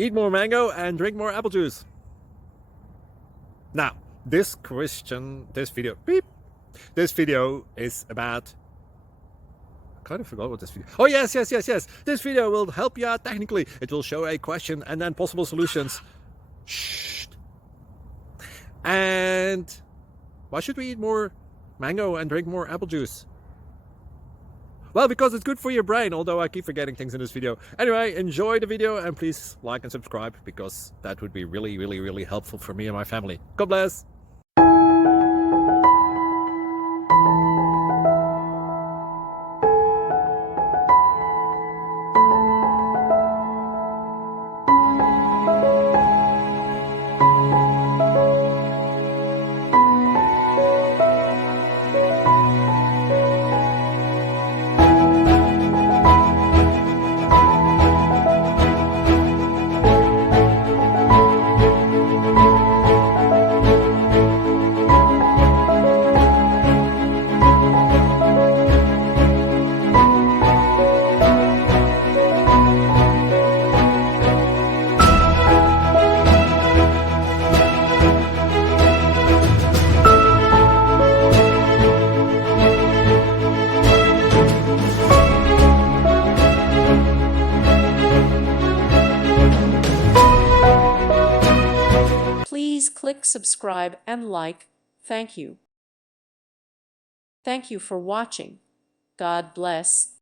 Eat more mango and drink more apple juice. Now, this video is about, I kind of forgot what this video. Oh, yes. This video will help you out technically. It will show a question and then possible solutions. Shh. And why should we eat more mango and drink more apple juice? Well, because it's good for your brain, although I keep forgetting things in this video. Anyway, enjoy the video and please like and subscribe, because that would be really helpful for me and my family. God bless! Please click subscribe and like. Thank you. Thank you for watching. God bless.